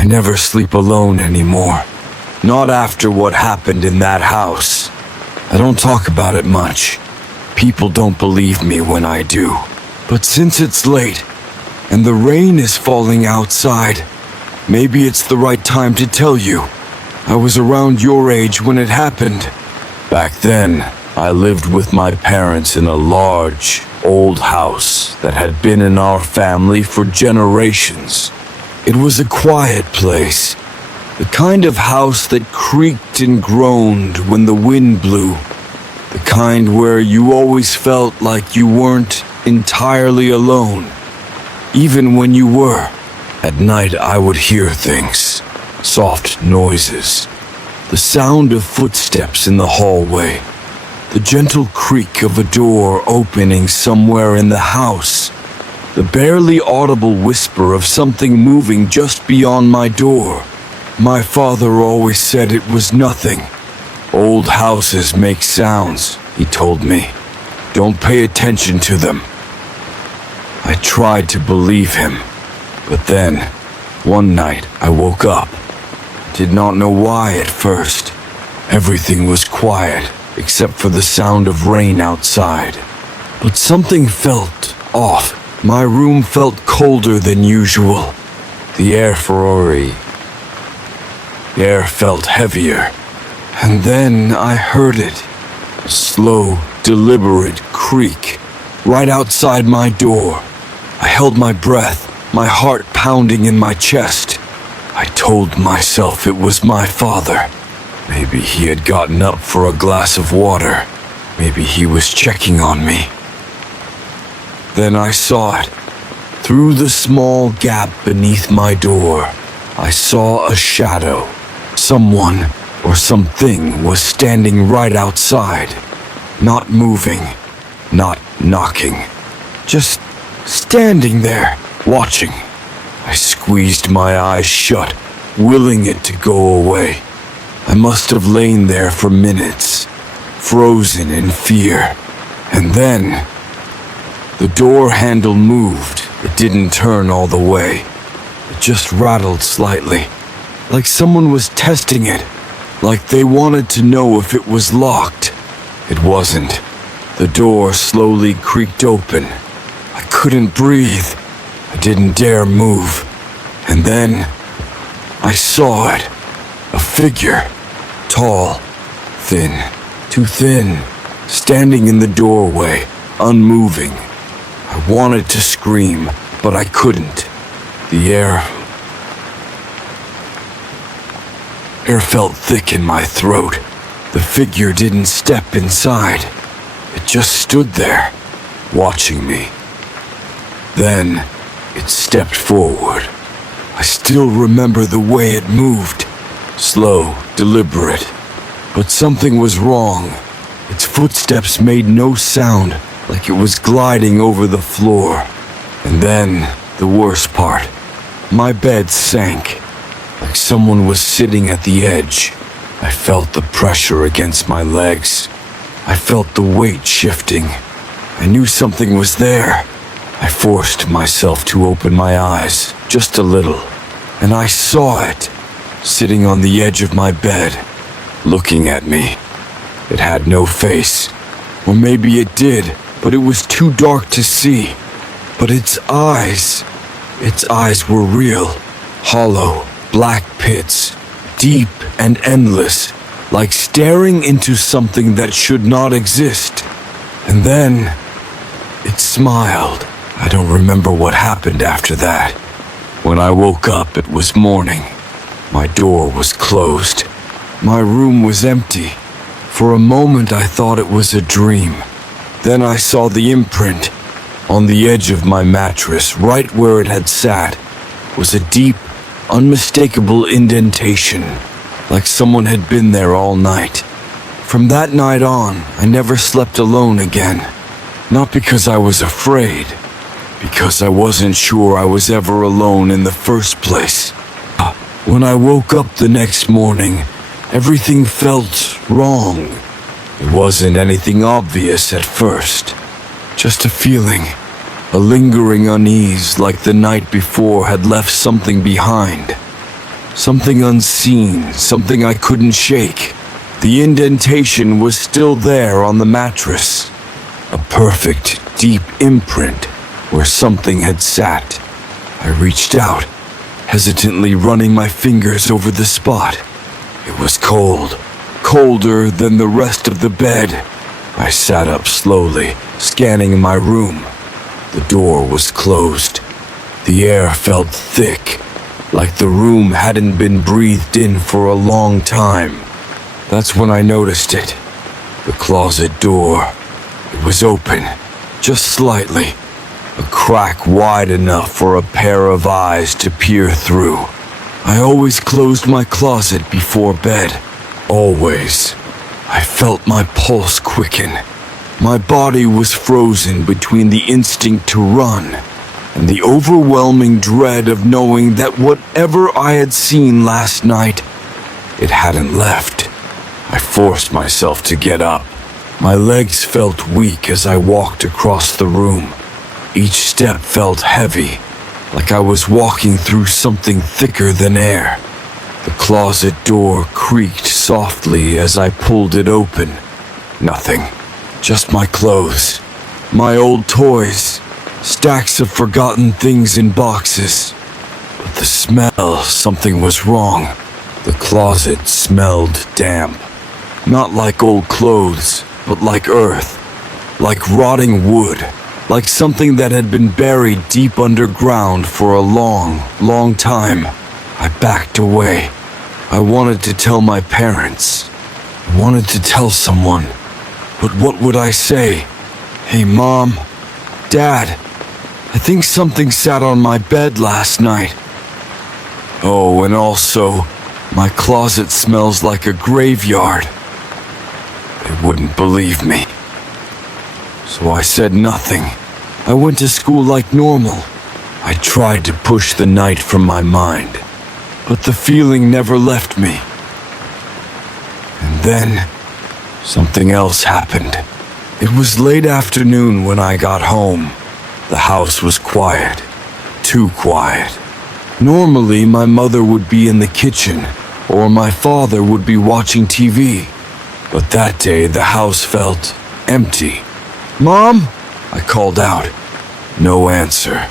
I never sleep alone anymore. Not after what happened in that house. I don't talk about it much. People don't believe me when I do. But since it's late, and the rain is falling outside, maybe it's the right time to tell you. I was around your age when it happened. Back then, I lived with my parents in a large, old house that had been in our family for generations. It was a quiet place, the kind of house that creaked and groaned when the wind blew, the kind where you always felt like you weren't entirely alone, even when you were. At night I would hear things, soft noises, the sound of footsteps in the hallway, the gentle creak of a door opening somewhere in the house, the barely audible whisper of something moving just beyond my door. My father always said it was nothing. Old houses make sounds, he told me. Don't pay attention to them. I tried to believe him, but then, one night I woke up. Did not know why at first. Everything was quiet, except for the sound of rain outside. But something felt off. My room felt colder than usual. The air felt heavier. And then I heard it. A slow, deliberate creak right outside my door. I held my breath, my heart pounding in my chest. I told myself it was my father. Maybe he had gotten up for a glass of water. Maybe he was checking on me. Then I saw it. Through the small gap beneath my door, I saw a shadow. Someone or something was standing right outside. Not moving, not knocking. Just standing there, watching. I squeezed my eyes shut, willing it to go away. I must have lain there for minutes, frozen in fear. And then, the door handle moved. It didn't turn all the way. It just rattled slightly, like someone was testing it, like they wanted to know if it was locked. It wasn't. The door slowly creaked open. I couldn't breathe. I didn't dare move. And then, I saw it. A figure. Tall, thin, too thin, standing in the doorway, unmoving. I wanted to scream, but I couldn't. The air felt thick in my throat. The figure didn't step inside. It just stood there, watching me. Then, it stepped forward. I still remember the way it moved. Slow, deliberate. But something was wrong. Its footsteps made no sound, like it was gliding over the floor. And then, the worst part. My bed sank, like someone was sitting at the edge. I felt the pressure against my legs. I felt the weight shifting. I knew something was there. I forced myself to open my eyes, just a little, and I saw it, sitting on the edge of my bed, looking at me. It had no face, or maybe it did, but it was too dark to see. But its eyes were real, hollow, black pits, deep and endless, like staring into something that should not exist. And then, it smiled. I don't remember what happened after that. When I woke up, it was morning. My door was closed. My room was empty. For a moment, I thought it was a dream. Then I saw the imprint. On the edge of my mattress, right where it had sat, was a deep, unmistakable indentation, like someone had been there all night. From that night on, I never slept alone again. Not because I was afraid, because I wasn't sure I was ever alone in the first place. When I woke up the next morning, everything felt wrong. It wasn't anything obvious at first, just a feeling, a lingering unease like the night before had left something behind. Something unseen, something I couldn't shake. The indentation was still there on the mattress. A perfect, deep imprint where something had sat. I reached out, hesitantly running my fingers over the spot. It was cold, colder than the rest of the bed. I sat up slowly, scanning my room. The door was closed. The air felt thick, like the room hadn't been breathed in for a long time. That's when I noticed it. The closet door. It was open, just slightly. A crack wide enough for a pair of eyes to peer through. I always closed my closet before bed. Always. I felt my pulse quicken. My body was frozen between the instinct to run and the overwhelming dread of knowing that whatever I had seen last night, it hadn't left. I forced myself to get up. My legs felt weak as I walked across the room. Each step felt heavy, like I was walking through something thicker than air. The closet door creaked softly as I pulled it open. Nothing. Just my clothes, my old toys, stacks of forgotten things in boxes. But the smell, something was wrong. The closet smelled damp. Not like old clothes, but like earth. Like rotting wood. Like something that had been buried deep underground for a long, long time. I backed away. I wanted to tell my parents. I wanted to tell someone. But what would I say? Hey, Mom, Dad, I think something sat on my bed last night. Oh, and also, my closet smells like a graveyard. They wouldn't believe me. So I said nothing. I went to school like normal. I tried to push the night from my mind, but the feeling never left me. And then, something else happened. It was late afternoon when I got home. The house was quiet. Too quiet. Normally, my mother would be in the kitchen, or my father would be watching TV. But that day, the house felt empty. Mom? I called out. No answer.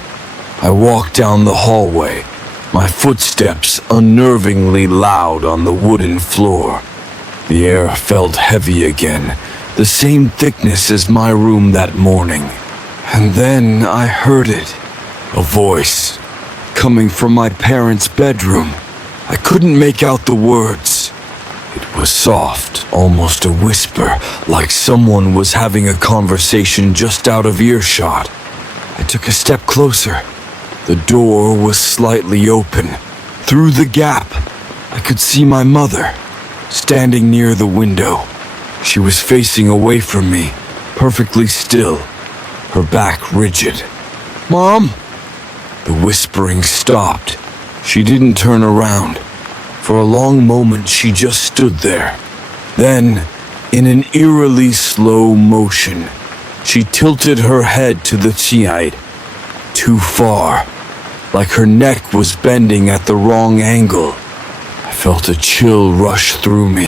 I walked down the hallway, my footsteps unnervingly loud on the wooden floor. The air felt heavy again, the same thickness as my room that morning. And then I heard it. A voice, coming from my parents' bedroom. I couldn't make out the words. It was soft, almost a whisper, like someone was having a conversation just out of earshot. I took a step closer. The door was slightly open. Through the gap, I could see my mother, standing near the window. She was facing away from me, perfectly still, her back rigid. Mom? The whispering stopped. She didn't turn around. For a long moment, she just stood there. Then, in an eerily slow motion, she tilted her head to the side, too far, like her neck was bending at the wrong angle. I felt a chill rush through me.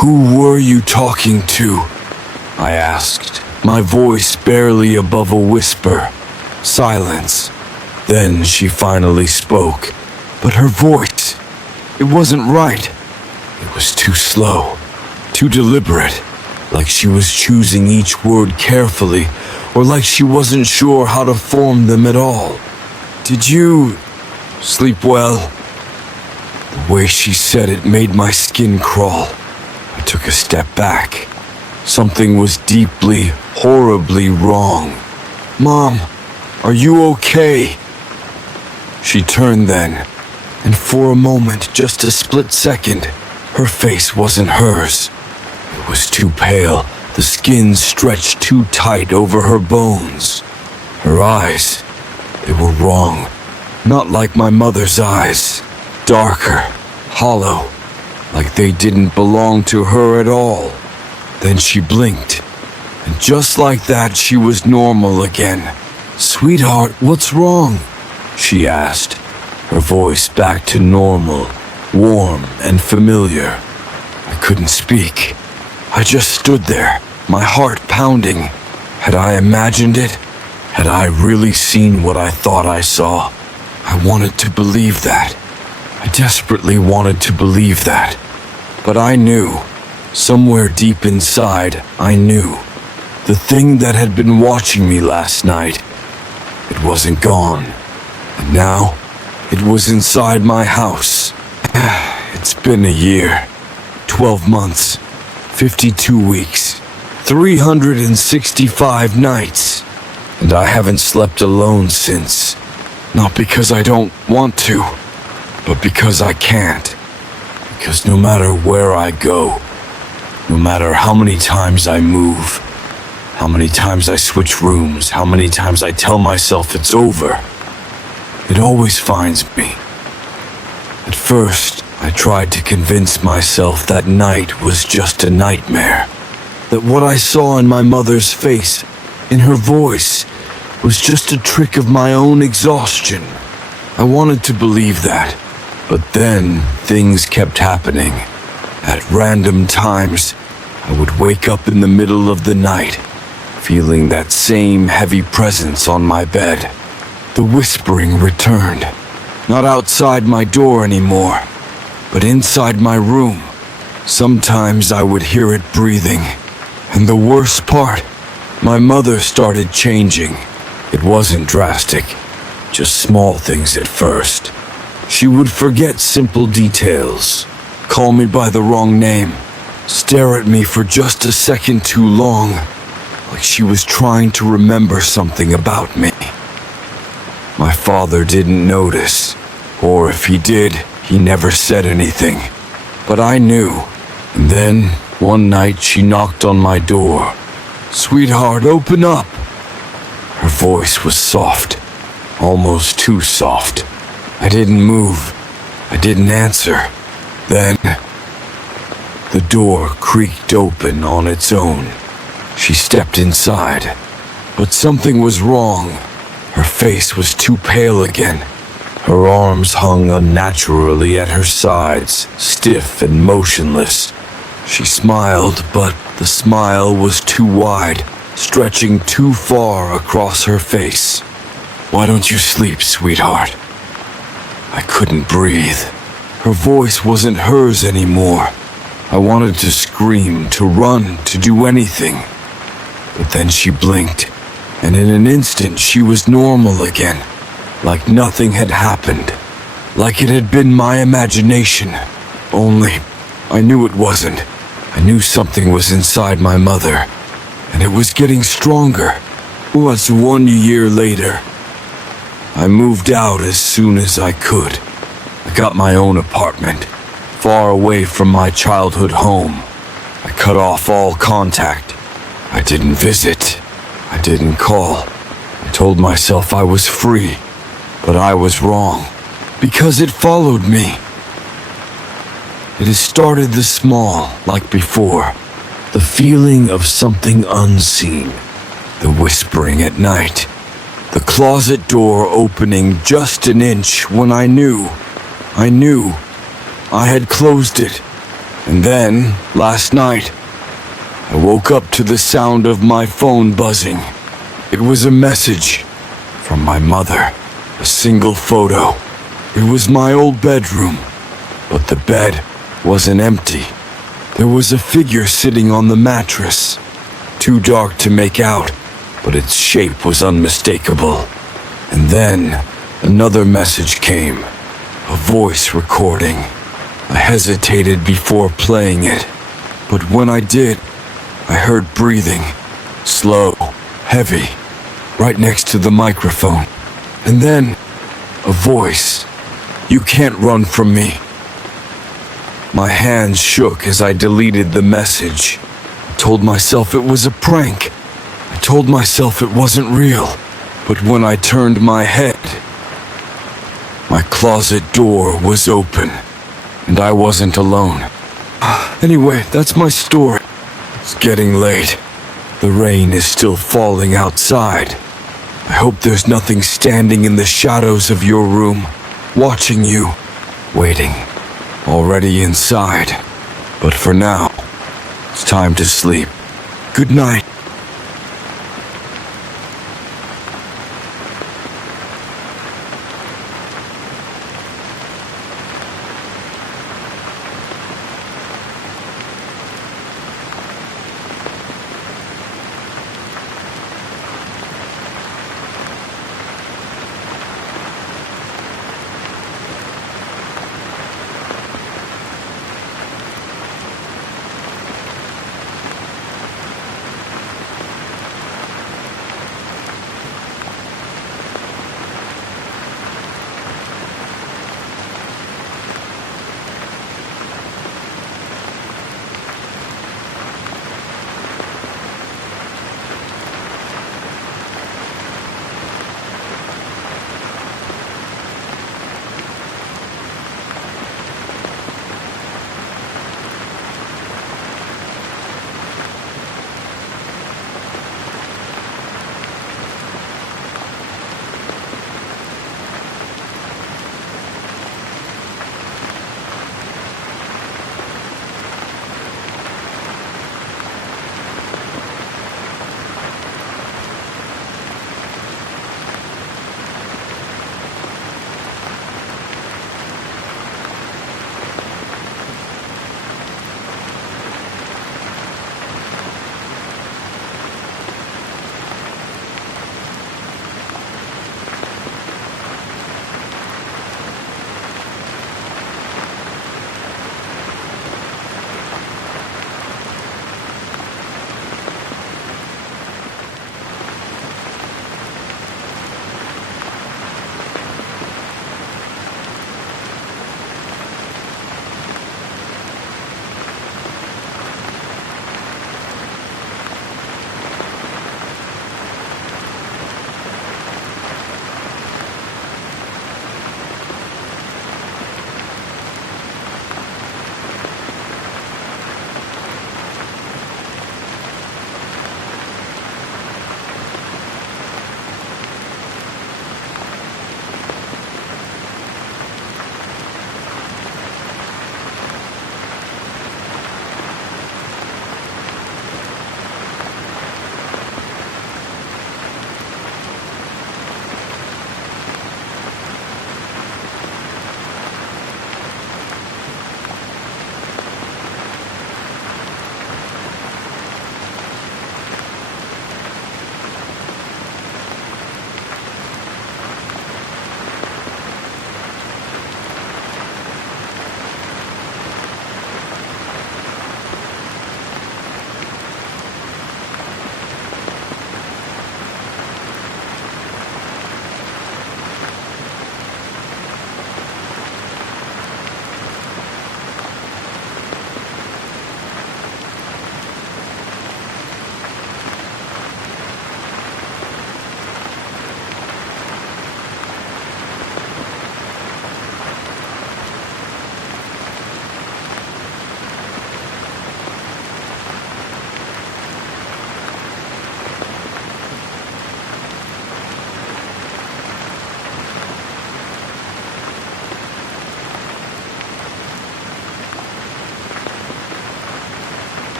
Who were you talking to? I asked, my voice barely above a whisper. Silence. Then she finally spoke, but her voice, it wasn't right. It was too slow, too deliberate, like she was choosing each word carefully, or like she wasn't sure how to form them at all. Did you sleep well? The way she said it made my skin crawl. I took a step back. Something was deeply, horribly wrong. Mom, are you okay? She turned then, and for a moment, just a split second, her face wasn't hers. It was too pale, the skin stretched too tight over her bones. Her eyes, they were wrong. Not like my mother's eyes. Darker, hollow, like they didn't belong to her at all. Then she blinked, and just like that, she was normal again. Sweetheart, what's wrong? She asked, her voice back to normal, warm and familiar. I couldn't speak. I just stood there, my heart pounding. Had I imagined it? Had I really seen what I thought I saw? I wanted to believe that. I desperately wanted to believe that. But I knew, somewhere deep inside, I knew. The thing that had been watching me last night, it wasn't gone. And now, it was inside my house. It's been a year, 12 months, 52 weeks, 365 nights. And I haven't slept alone since. Not because I don't want to, but because I can't. Because no matter where I go, no matter how many times I move, how many times I switch rooms, how many times I tell myself it's over, it always finds me. At first, I tried to convince myself that night was just a nightmare. That what I saw in my mother's face, in her voice, was just a trick of my own exhaustion. I wanted to believe that. But then, things kept happening. At random times, I would wake up in the middle of the night, feeling that same heavy presence on my bed. The whispering returned. Not outside my door anymore, but inside my room. Sometimes I would hear it breathing. And the worst part, my mother started changing. It wasn't drastic, just small things at first. She would forget simple details, call me by the wrong name, stare at me for just a second too long, like she was trying to remember something about me. My father didn't notice, or if he did, he never said anything. But I knew. And then, one night she knocked on my door. "Sweetheart, open up." Her voice was soft, almost too soft. I didn't move. I didn't answer. Then, the door creaked open on its own. She stepped inside, but something was wrong. Her face was too pale again. Her arms hung unnaturally at her sides, stiff and motionless. She smiled, but the smile was too wide, stretching too far across her face. "Why don't you sleep, sweetheart?" I couldn't breathe. Her voice wasn't hers anymore. I wanted to scream, to run, to do anything. But then she blinked, and in an instant she was normal again, like nothing had happened, like it had been my imagination. Only, I knew it wasn't. I knew something was inside my mother, and it was getting stronger. It was 1 year later. I moved out as soon as I could. I got my own apartment, far away from my childhood home. I cut off all contact. I didn't visit. I didn't call. I told myself I was free, but I was wrong, because it followed me. It has started this small, like before. The feeling of something unseen. The whispering at night. The closet door opening just an inch when I knew I had closed it. And then, last night, I woke up to the sound of my phone buzzing. It was a message from my mother, a single photo. It was my old bedroom, but the bed wasn't empty. There was a figure sitting on the mattress, too dark to make out, but its shape was unmistakable. And then another message came, a voice recording. I hesitated before playing it, but when I did, I heard breathing, slow, heavy, right next to the microphone. And then, a voice, "You can't run from me." My hands shook as I deleted the message. I told myself it was a prank. I told myself it wasn't real. But when I turned my head, my closet door was open, and I wasn't alone. Anyway, that's my story. It's getting late. The rain is still falling outside. I hope there's nothing standing in the shadows of your room. watching you, waiting, already inside. But for now, it's time to sleep. Good night.